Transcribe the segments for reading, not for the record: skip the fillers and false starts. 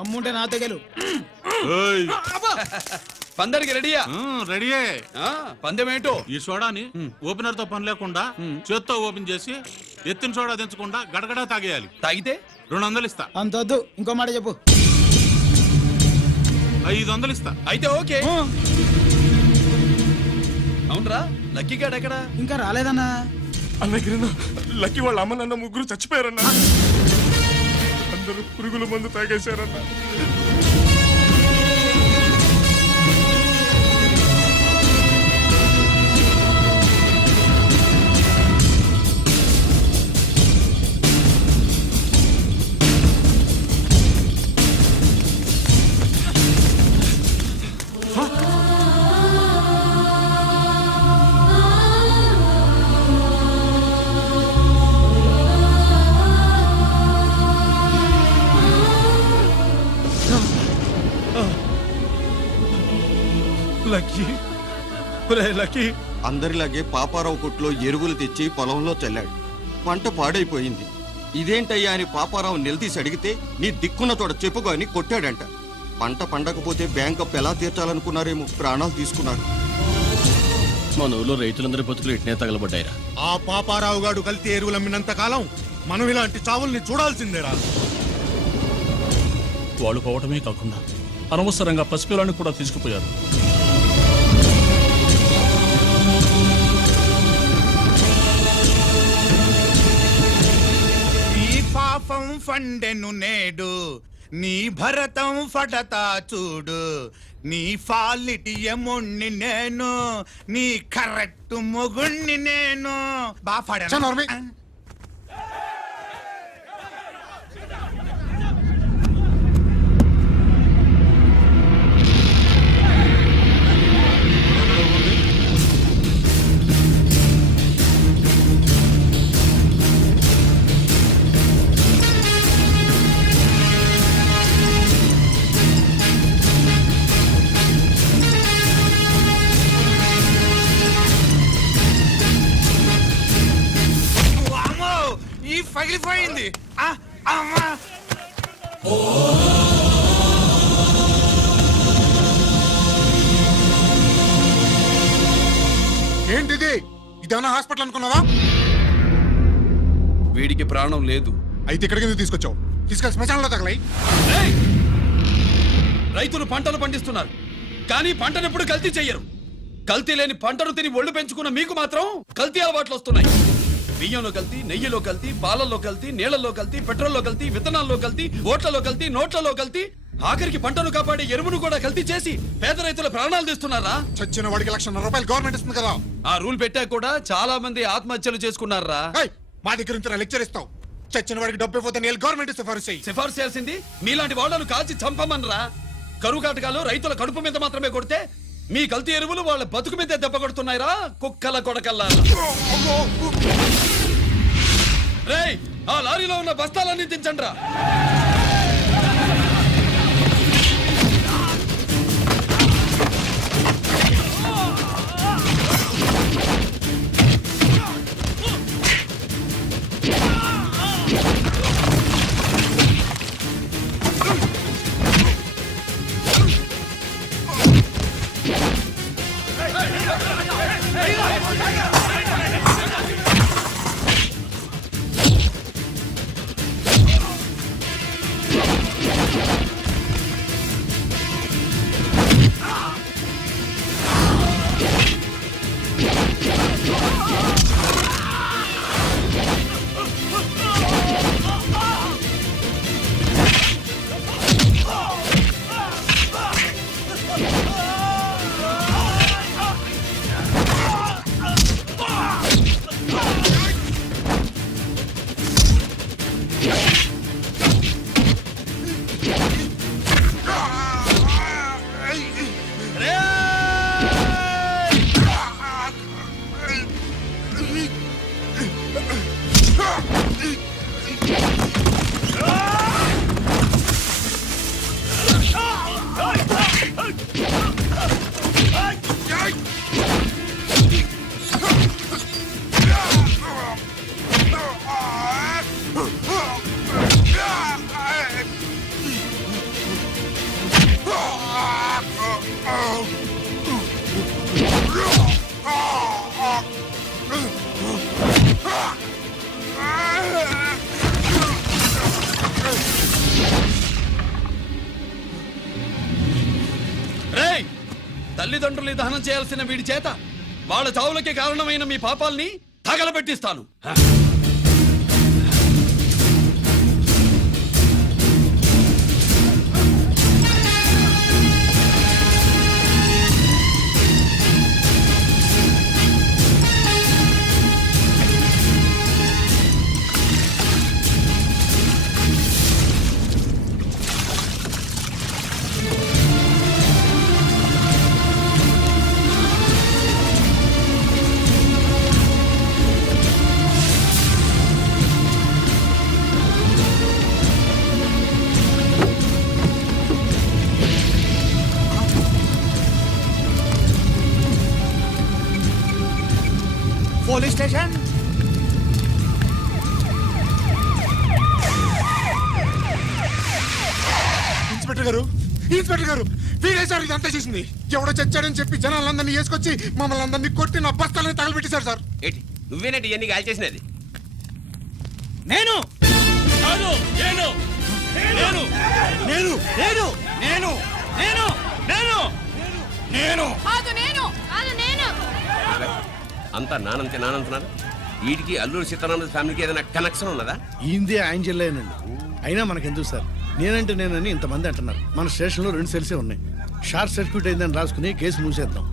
దమ్ముంటే నా తెగలు. పందరికి రెడీయా? రెడీయే. పందెం ఏంటో? ఈ సోడాని ఓపెనర్ తో పని లేకుండా చేత్తో ఓపెన్ చేసి ఎత్తిన సోడా దించకుండా గడగడా తాగేయాలి. తాగితే 200 ఇస్తా. అంతొద్దు, ఇంకో మాట చెప్పు. 500 ఇస్తా. అయితే ఓకే. అవునరా, లక్కీ గాడు ఎక్కడా? ఇంకా రాలేదన్నా. అన్నగిరిన లక్కీ వాళ్ళ అమ్మ నాన్న ముగ్గురు చచ్చిపోయారన్నా. అందరూ పురుగుల మందు తాగేశారన్నా. అందరిలాగే పాపారావు కొట్లో ఎరువులు తెచ్చి పొలంలో చల్లాడు. పంట పాడైపోయింది. ఇదేంటయ్యా అని పాపారావు నిలదీసి అడిగితే నీ దిక్కున్న తోడ చెప్పుకో అని కొట్టాడంట. పంట పండకపోతే బ్యాంక్ అప్పు ఎలా తీర్చాలనుకున్నారేమో ప్రాణాలు తీసుకున్నారు. మన ఊళ్ళో రైతులందరి బతుకులు ఇట్నే తగలబడ్డాయిరా. ఆ పాపారావు గాడు కల్తీ ఎరువులమ్మినంత కాలం మనం ఇలాంటి చావుల్ని చూడాల్సిందేరా. వాళ్ళు పోవటమే కాకుండా అనవసరంగా పసిపిల్లాన్ని కూడా తీసుకుపోయారు. పాపం ఫండెను నేడు నీ భరతం ఫడతా చూడు. నీ ఫాలిటి యముణ్ణి నేను, నీ కరెక్ట్ మొగుణ్ణి నేను. బాగా పగిలిపోయింది. ఏంటిది? ఇదేమన్నా హాస్పిటల్ అనుకున్నావా? వీడికి ప్రాణం లేదు. అయితే ఇక్కడికి ఎందుకు తీసుకొచ్చావు? తీసుకెళ్ళి శ్మశానంలో తగలై. రైతులు పంటలు పండిస్తున్నారు, కానీ పంటను ఎప్పుడు కల్తీ చెయ్యరు. కల్తీ లేని పంటను తిని ఒళ్ళు పెంచుకున్న మీకు మాత్రం కల్తీ అలవాట్లు వస్తున్నాయి. బియ్యంలో కల్తీ, నెయ్యిలో కల్తీ, పాలల్లో కల్తీ, నీళ్లలో కల్తీ, పెట్రోల్లో కల్తీ, విత్తనాల్లో కల్తీ, ఓట్లలో కల్తీ, నోట్లలో కల్తీ, ఆఖరికి పంటను కాపాడే ఎరువును కూడా కల్తీ చేసి పేద రైతుల ప్రాణాలు తీస్తున్నారా? చచ్చిన వాడికి ₹1,00,000 గవర్నమెంట్ ఇస్తుంది కదా. ఆ రూల్ పెట్టా కూడా చాలా మంది ఆత్మహత్యలు చేసుకున్నారా? మా దగ్గర నుంచి లెక్చర్ ఇస్తావు. చచ్చిన వాడికి డబ్బు ఇవ్వతే గవర్నమెంట్ సిఫార్సు చేయాల్సింది మీలాంటి వాళ్ళను కాల్చి చంపమనరా? కరువు కాటకాలు రైతుల కడుపు మీద మాత్రమే కొడితే మీ కల్తీ ఎరువులు వాళ్ళ బతుకు మీద దెబ్బ కొడుతున్నాయిరా కుక్కల కొడకల్లా. రేయ్, ఆ లారీలో ఉన్న బస్తాలన్నీ దించండ్రా. తల్లిదండ్రుల్ని దహనం చేయాల్సిన వీడి చేత వాళ్ళ చావులకి కారణమైన మీ పాపాల్ని తగలబెట్టిస్తాను. Police station. ఇన్స్పెక్టర్ గారు, ఇన్స్పెక్టర్ గారు, వీడే సార్ ఇదంతా చేసింది. ఎవడో చచ్చాడని చెప్పి జనాలందరినీ వేసుకొచ్చి మమ్మల్ని అందరినీ కొట్టి నా బస్తాలని తగలబెట్టేశారు సార్. ఏంటి నువ్వేనండి ఇవన్నీ గాలి చేసినది? నేను కాదు, నేను నేను నేను నేను నేను నేను నేను నేను కాదు నేను కాదు నేను అంతా నానంటున్నారు. వీటికి అల్లూరు సీతారామరాజు ఫ్యామిలీకి ఏదైనా కనెక్షన్ ఉన్నదా? ఈందే ఆయన జిల్లేనండి. అయినా మనకెందుకు సార్, నేనంటే నేనని ఇంతమంది అంటున్నారు. మన స్టేషన్లో 2 సెల్సే ఉన్నాయి. షార్ట్ సర్క్యూట్ అయిందని రాసుకుని కేసు మూసేద్దాం.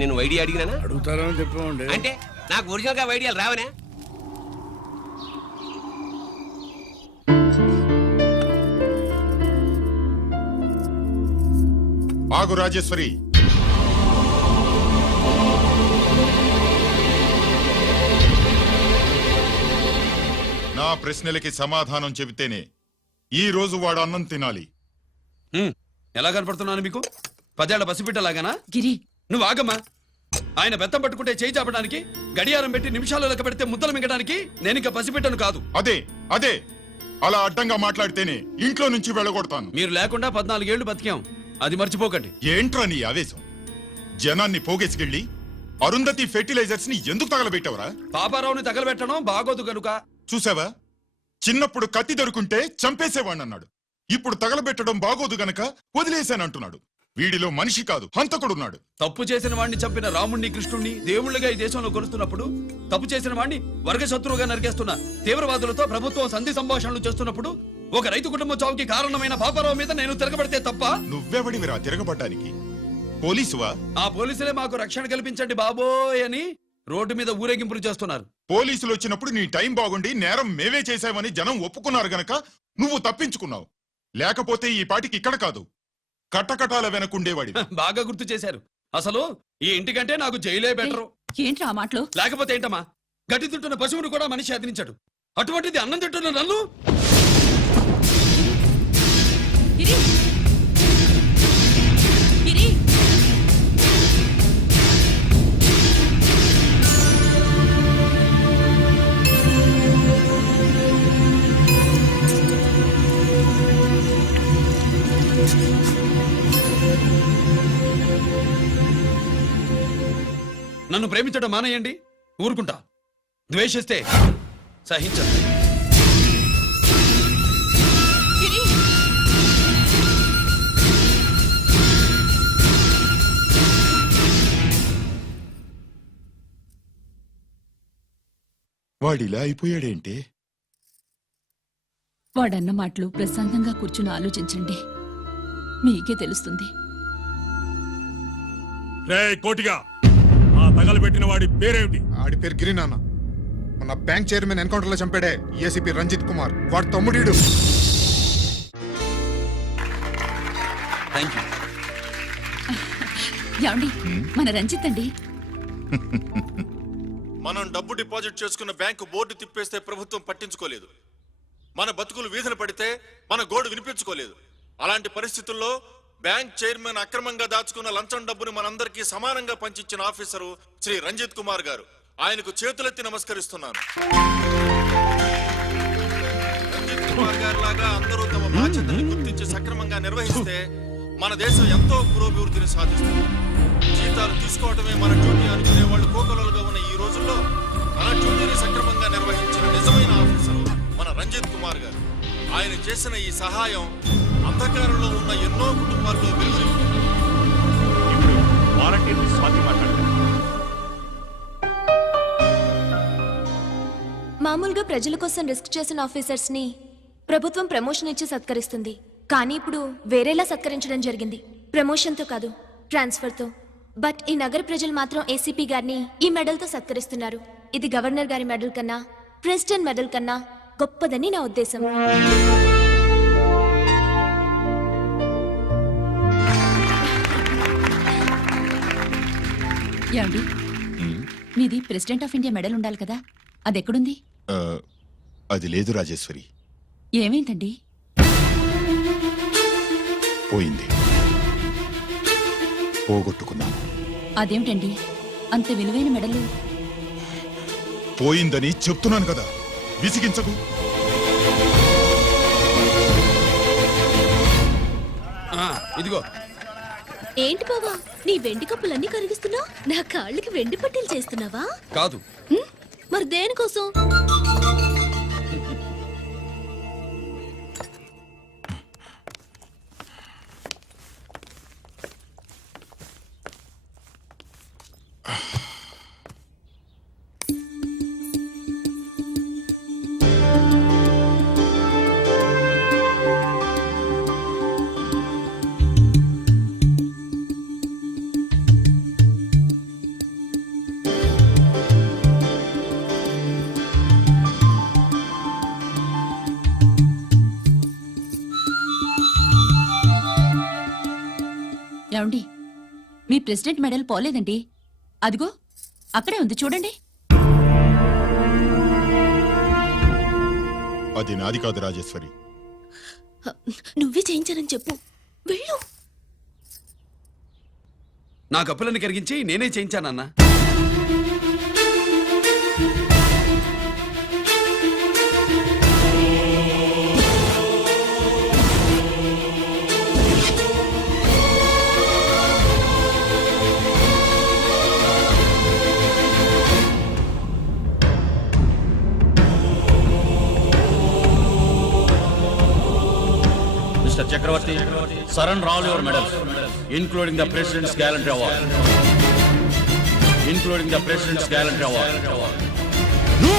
నేను వైడి అడిగినానా? అడుగుతారని చెప్పండి. అంటే నాకు ఒరిజినల్ గా వైడియాలు రావనే? ఆగు రాజేశ్వరి, నా ప్రశ్నలకి సమాధానం చెబితేనే ఈ రోజు వాడు అన్నం తినాలి. ఎలా కనపడుతున్నాను మీకు? 10 ఏళ్ల పసిబిడ్డలాగానా? గిరి నువ్వు ఆగమ్మా. ఆయన బెత్తం పట్టుకుంటే చేయి చాపడానికి, గడియారం పెట్టి నిమిషాలు లెక్క పెడితే ముద్దలు మింగడానికి నేను ఇంకా పసిబిడ్డను కాదు. అదే అదే అలా అడ్డంగా మాట్లాడితేనే ఇంట్లో నుంచి వెళ్ళగొడతాను. మీరు లేకుండా 14 ఏళ్లు బతికాం, అది మర్చిపోకండి. ఏంట్రా నీ ఆవేశం? జనాన్ని పోగేసుకెళ్ళి అరుంధతి ఫెర్టిలైజర్స్ ని ఎందుకు తగలబెట్టావరా? పాపారావుని తగలబెట్టడం బాగోదు గనుక. చూసావా, చిన్నప్పుడు కత్తి దొరుకుంటే చంపేసేవాణ్ణన్నాడు. ఇప్పుడు తగలబెట్టడం బాగోదు గనక వదిలేశానంటున్నాడు. వీడిలో మనిషి కాదు, హంతకుడున్నాడు. తప్పు చేసిన వాడిని చంపిన రాముణ్ణి, కృష్ణుణ్ణి దేవుళ్ళుగా ఈ దేశంలో కొలుస్తున్నప్పుడు, తప్పు చేసిన వాడిని వర్గశత్రువుగా నరికేస్తున్న తీవ్రవాదులతో ప్రభుత్వం సంధి సంభాషణలు చేస్తున్నప్పుడు, ఒక రైతు కుటుంబం చావుకి కారణమైన పాపారావు మీద నేను తిరగబడితే తప్ప? నువ్వెవడివిరా తిరగబడ్డానికి? పోలీసువా? ఆ పోలీసులే మాకు రక్షణ కల్పించండి బాబోయ్ అని రోడ్డు మీద ఊరేగింపులు చేస్తున్నారు. పోలీసులు వచ్చినప్పుడు నీ టైం బాగుండి నేరం మేమే చేశామని జనం ఒప్పుకున్నారు గనక నువ్వు తప్పించుకున్నావు. లేకపోతే ఈ పాటికి ఇక్కడ కాదు, కట్టకటాల వెనకుండేవాడి. బాగా గుర్తు చేశారు. అసలు ఈ ఇంటికంటే నాకు జైలే బెటరు. ఏంట్రా ఆ మాటలు? లేకపోతే ఏంటమ్మా, గడ్డి తింటున్న పశువును కూడా మనిషి అదిలించాడు. అటువంటిది అన్నం తింటున్న నన్ను? గిరి గిరి నన్ను ప్రేమించడం మానేయండి, ఊరుకుంటా. ద్వేషిస్తే సహించండి. గిరి వాడిలా అయిపోయాడేంటి? వాడన్న మాటలు ప్రశాంతంగా కూర్చుని ఆలోచించండి, మీకే తెలుస్తుంది. రే కోటిగా, ఆ తగలబెట్టిన వాడి పేరేమిటి? ఆడి పేరు గిరి నాన్న. మన బ్యాంక్ చైర్మన్ ఎన్కౌంటర్ లో చంపాడే ఏసీపీ రంజిత్ కుమార్, వాడి తమ్ముడీడు. Thank you. ఏమండి, మన రంజిత్ అండి. మనం డబ్బు డిపాజిట్ చేసుకున్న బ్యాంకు బోర్డు తిప్పేస్తే ప్రభుత్వం పట్టించుకోలేదు. మన బతుకులు వీధన పడితే మన గోడు వినిపించుకోలేదు. అలాంటి పరిస్థితుల్లో బ్యాంక్ చైర్మన్ అక్రమంగా దాచుకున్న లంచం డబ్బుని మనందరికీ సమానంగా పంచిచ్చిన ఆఫీసరు శ్రీ రంజిత్ కుమార్ గారు. ఆయనకు చేతులెత్తి నమస్కరిస్తున్నాను. రంజిత్ కుమార్ గారి లాగా అందరూ తమ బాధ్యతను గుర్తించి సక్రమంగా నిర్వహిస్తే మన దేశం ఎంతో పురోభివృద్ధిని సాధిస్తుంది. జీతాలు తీసుకోవటమే మన డ్యూటీ అనుకునే వాళ్ళు కోకలుగా ఉన్న ఈ రోజుల్లో మన డ్యూటీని సక్రమంగా నిర్వహించిన నిజమైన ఆఫీసరు మన రంజిత్ కుమార్ గారు. ఆయన చేసిన ఈ సహాయం అంధకారంలో ఉన్న ఎన్నో కుటుంబాల్లో వెలుగునింపింది. ఇప్పుడు వాలంటీర్ స్వాతి మాట్లాడతారు. మామూలుగా ప్రజల కోసం రిస్క్ చేసిన ఆఫీసర్స్ ని ప్రభుత్వం ప్రమోషన్ ఇచ్చి సత్కరిస్తుంది. కానీ ఇప్పుడు వేరేలా సత్కరించడం జరిగింది. ప్రమోషన్ తో కాదు, ట్రాన్స్ఫర్ తో. బట్ ఈ నగర ప్రజలు మాత్రం ఏసీపీ గారిని ఈ మెడల్ తో సత్కరిస్తున్నారు. ఇది గవర్నర్ గారి మెడల్ కన్నా, ప్రెసిడెంట్ మెడల్ కన్నా గొప్పదని నా ఉద్దేశం. ఏమండి, మీది ప్రెసిడెంట్ ఆఫ్ ఇండియా మెడల్ ఉండాలి కదా, అది ఎక్కడుంది? అది లేదు రాజేశ్వరి, ఏమైందండి? పోయింది, పోగొట్టుకున్నాను. అదేమిటండి అంత విలువైన మెడలు? పోయిందని చెప్తున్నాను కదా, విసిగించకు. ఇదిగో. ఏంటి బావా, నీ వెండి కప్పులన్నీ కరిగిస్తున్నావు? నా కాళ్ళకి వెండి పట్టీలు చేస్తున్నావా? కాదు. మరి దేనికోసం? ఏమండి, మీ ప్రెసిడెంట్ మెడల్ పోలేదండి. అదిగో అక్కడే ఉంది, చూడండి. అది నాది కాదు రాజేశ్వరి. నువ్వే చేయించానని చెప్పు, వెళ్ళు. నా కప్పులను కరిగించి నేనే చేయించానన్నా. Mr. Chakravarti, surrender all your medals, including the President's Gallantry Award. Including the President's Gallantry Award. No!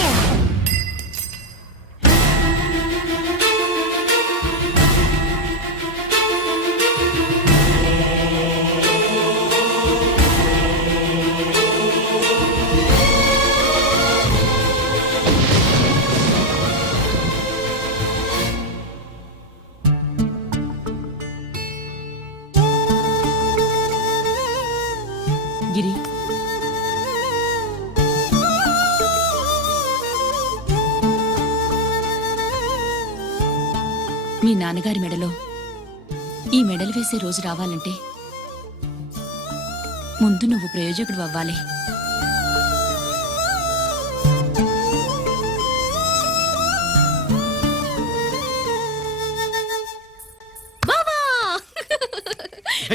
గిరి, మీ నాన్నగారి మెడలో ఈ మెడలు వేసే రోజు రావాలంటే ముందు నువ్వు ప్రయోజకుడు అవ్వాలి.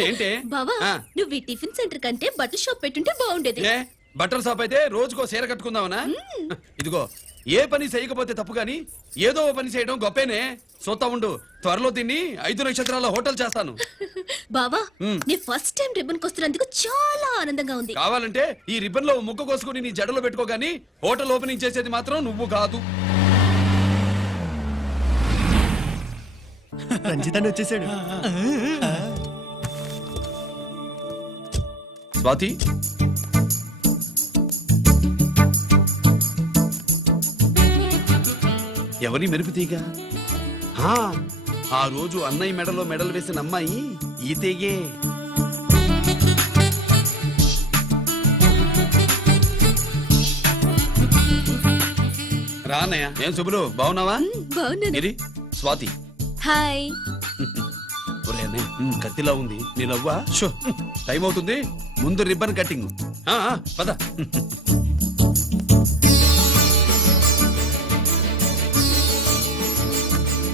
ఏంటి బావా, నువ్వు ఈ టిఫిన్ సెంటర్ కంటే బట్టల షాప్ పెట్టుంటే బాగుండేది. ఏ బట్టల షాప్ అయితే రోజుకో చీర కట్టుకుందామనా? ఇదిగో, ఏ పని చేయకపోతే తప్పు గాని ఏదో ఓ పని చేయడం గొప్పేనే. సోతా ఉండు, త్వరలో తిని 5 నక్షత్రాల హోటల్ చేస్తాను. బావా, నీ ఫస్ట్ టైం రిబ్బన్ కొస్తున్నందుకు చాలా ఆనందంగా ఉంది. కావాలంటే ఈ రిబ్బన్ లో ముక్క కోసుకుని నీ జడలో పెట్టుకోగాని హోటల్ ఓపెనింగ్ చేసేది మాత్రం నువ్వు కాదు. రంజితాన్ని వచ్చేసాడు. స్వాతి, ఎవరి మెరుపు తీగ? ఆ రోజు అన్నయ్య మెడలో మెడలు వేసిన అమ్మాయి ఈ తీగే. రా అన్నయ్య. ఏం శుభులు, బాగున్నావా? ఇది స్వాతి. హాయ్. ఒరే అన్నయ్య, కత్తిలా ఉంది నీ నవ్వా? షో, టైం అవుతుంది, ముందు రిబ్బన్ కట్టింగ్. పద.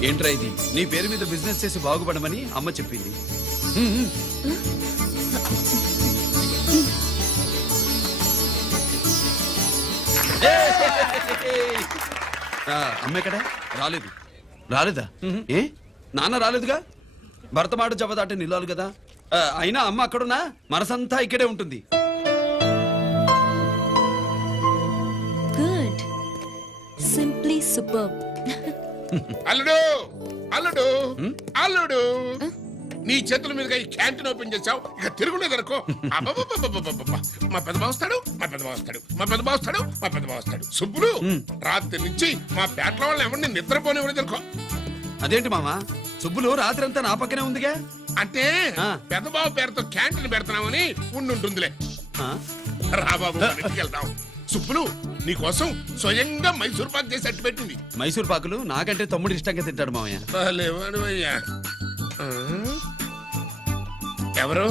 ఏంట్రా ఇది? నీ పేరు మీద బిజినెస్ చేసి బాగుపడమని అమ్మ చెప్పింది. అమ్మ ఎక్కడా? రాలేదా? ఏ నాన్న రాలేదుగా? భర్త మాట జవదాటే నిల్లాలి కదా. అయినా అమ్మ అక్కడున్నా మనసంతా ఇక్కడే ఉంటుంది. Good, simply super. అల్లుడు అల్లుడు అల్లుడు నీ చేతుల మీదుగా ఈ క్యాంటీన్ ఓపెన్ చేసావు, ఇక తిరుగుండేది అనుకో. మా పెద్ద బావస్తాడు మా పెద్ద బావస్తాడు మా పెద్ద బావస్తాడు మా పెద్ద బావస్తాడు సుబ్బులు రాత్రి నుంచి మా పేటల వాళ్ళు ఎవరిని నిద్రపోనివ్వలేదు అనుకో. అదేంటి మామ, సుబ్బులు రాత్రి అంతా నా పక్కనే ఉందిగా. అంటే పెద్ద బావ పేరుతో క్యాంటీన్ పెడుతున్నామని ఉండుంటుందిలే. ఆ? రా బాబు మన ఇంటికి వెళ్దాం. సుబ్బులు నీకోసం స్వయంగా మైసూర్ పాక్ చేసి అట్టు పెట్టింది. మైసూర్ పాకులు నాకంటే తమ్ముడు ఇష్టంగా తింటాడు మామయ్య. భలేవాడివయ్యా. ఎవరు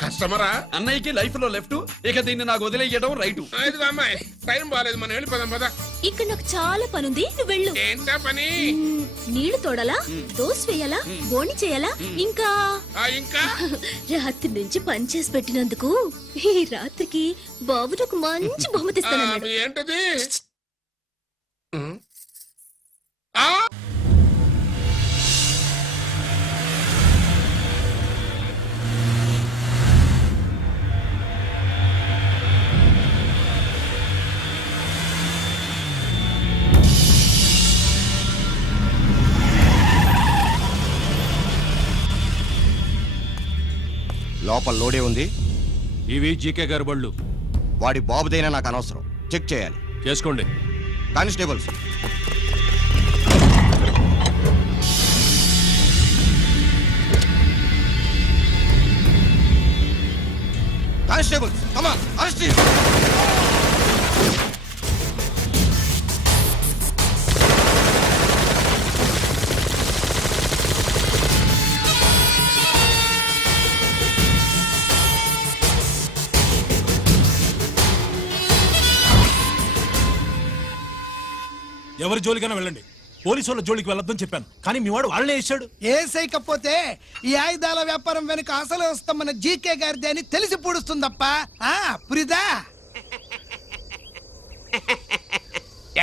కస్టమరా? అన్నయ్యకి లైఫ్ లో లెఫ్ట్, ఇక దీన్ని నాకు వదిలేయడం రైట్. ఇదిగో అమ్మాయి టైం బాగాలేదు, మనం వెళ్ళిపోదాం పద. ఇక్కడ నాకు చాలా పనుంది, నువ్వు వెళ్ళు. ఏంటా పని? నీళ్లు తోడాలా, దోశ వేయాలా, బోని చేయాలా, ఇంకా ఇంకా రాత్రి నుంచి పని చేసి పెట్టినందుకు ఈ రాత్రికి బాబు నాకు మంచి బహుమతి ఇస్తానన్నాడు. ఏంటది? లోపల లోడే ఉంది. ఇవి జీకే గారి బళ్ళు. వాడి బాబుదైనా నాకు అనవసరం, చెక్ చేయాలి. చేసుకోండి. Constables, constables, come on, arrest him. ఎవరి జోలికైనా వెళ్ళండి, పోలీసు వాళ్ళ జోలికి వెళ్ళొద్దని చెప్పాను, కానీ మీ వాడు వాళ్ళనే వేసాడు. ఏసైకపోతే ఈ ఆయుధాల వ్యాపారం వెనుక అసలు వస్తామన్న జీకే గారిది అని తెలిసి పూడుస్తుందప్ప. పురిదా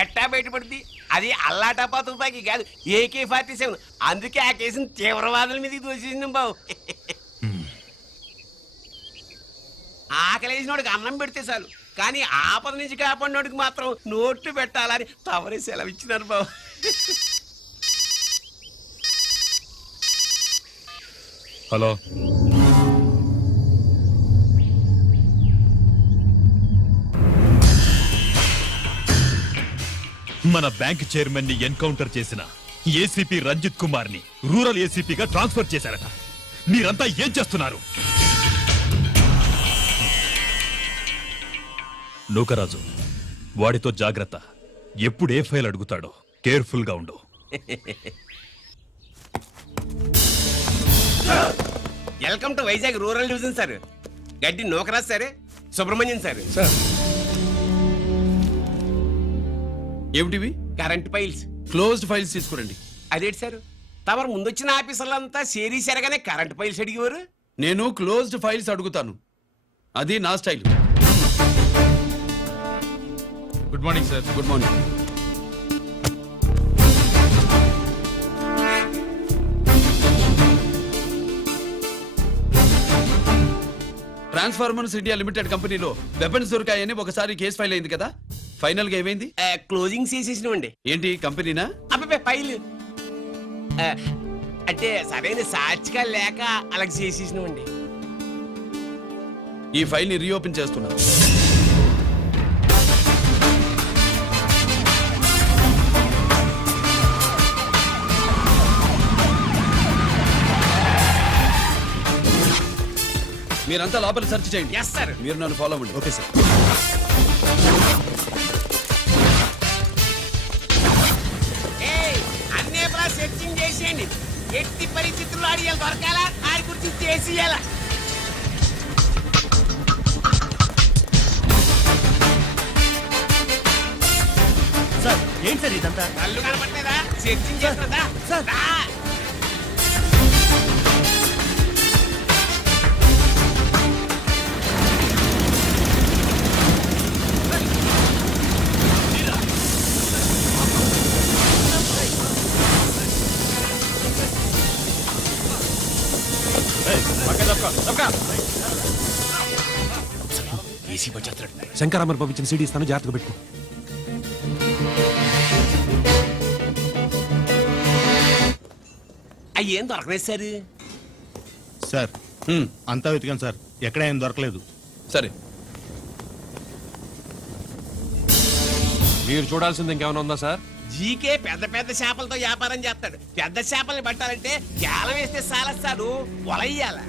ఎట్టా బయటపడుతుంది? అది అల్లాటపా తుపాకి కాదు, AK-47. అందుకే ఆ కేసుని తీవ్రవాదుల మీదకి దోషింది బావు. ఆకలేసినోడికి అన్నం పెడితే చాలు, కానీ ఆపద నుంచి కాపాడినోడికి మాత్రం నోట్లు పెట్టాలని తవరే సెలవు ఇచ్చినారు బాబు. హలో, మన బ్యాంక్ చైర్మన్ ని ఎన్కౌంటర్ చేసిన ఏసీపీ రంజిత్ కుమార్ ని రూరల్ ఏసీపీగా ట్రాన్స్ఫర్ చేశారట. మీరంతా ఏం చేస్తున్నారు? నూకరాజు, వాడితో జాగ్రత్త. ఎప్పుడు ఏ ఫైల్ అడుగుతాడో కేర్ఫుల్ గా ఉండు. Welcome to Vizag rural division sir. Gaddi Nookaraj సరే, సుబ్రహ్మణ్యం సార్. ఏమిటివి? కరెంట్ ఫైల్స్, క్లోజ్డ్ ఫైల్స్ తీసుకురండి. అదేంటి సార్, తమరు ముందొచ్చిన ఆఫీసర్లంతా షేరీ సరగానే కరెంట్ ఫైల్స్ అడిగేవారు. నేను క్లోజ్డ్ ఫైల్స్ అడుగుతాను, అది నా style. Good morning sir. Good morning. Transformers India limited కంపెనీలో వెపన్స్ దొరికాయని ఒకసారి కేసు ఫైల్ అయింది కదా, ఫైనల్ గా ఏమైంది? క్లోజింగ్ చేసేసినవండి. ఏంటి కంపెనీనా? అబ్బాయి ఫైల్ అంటే సరైన సాక్షిగా లేక అలా చేసేసినవండి. ఈ ఫైల్ ని రీఓపెన్ చేస్తున్నా. మీరంతా లోపల సెర్చ్ చేయండి. Yes sir. మీరు నన్ను ఫాలో అవ్వండి. Okay sir. అన్నీ సెర్చింగ్ చేసేయండి. ఎట్టి పరిస్థితుల్లో ఆడియాలు దొరకాలా, ఆడి గురించి చేసేయాలా. సార్, ఏంటి సార్ ఇదంతా? కళ్ళు కనపడలేదా? సెర్చింగ్ చేస్తుందా సార్. పక్కన శంకరామర్ పంపించిన సీడీ ఇస్తాను, జాగ్రత్తగా పెట్టుకో. అయ్యేం దొరకలేదు సార్. సార్ అంతా వెతికాను సార్, ఎక్కడ ఏం దొరకలేదు. సరే, మీరు చూడాల్సింది ఇంకేమైనా ఉందా సార్? జీకే పెద్ద పెద్ద చేపలతో వ్యాపారం చేస్తాడు. పెద్ద చేపల్ని పట్టాలంటే గేలం వేస్తే సాలస్తాడు, వలయ్యాల.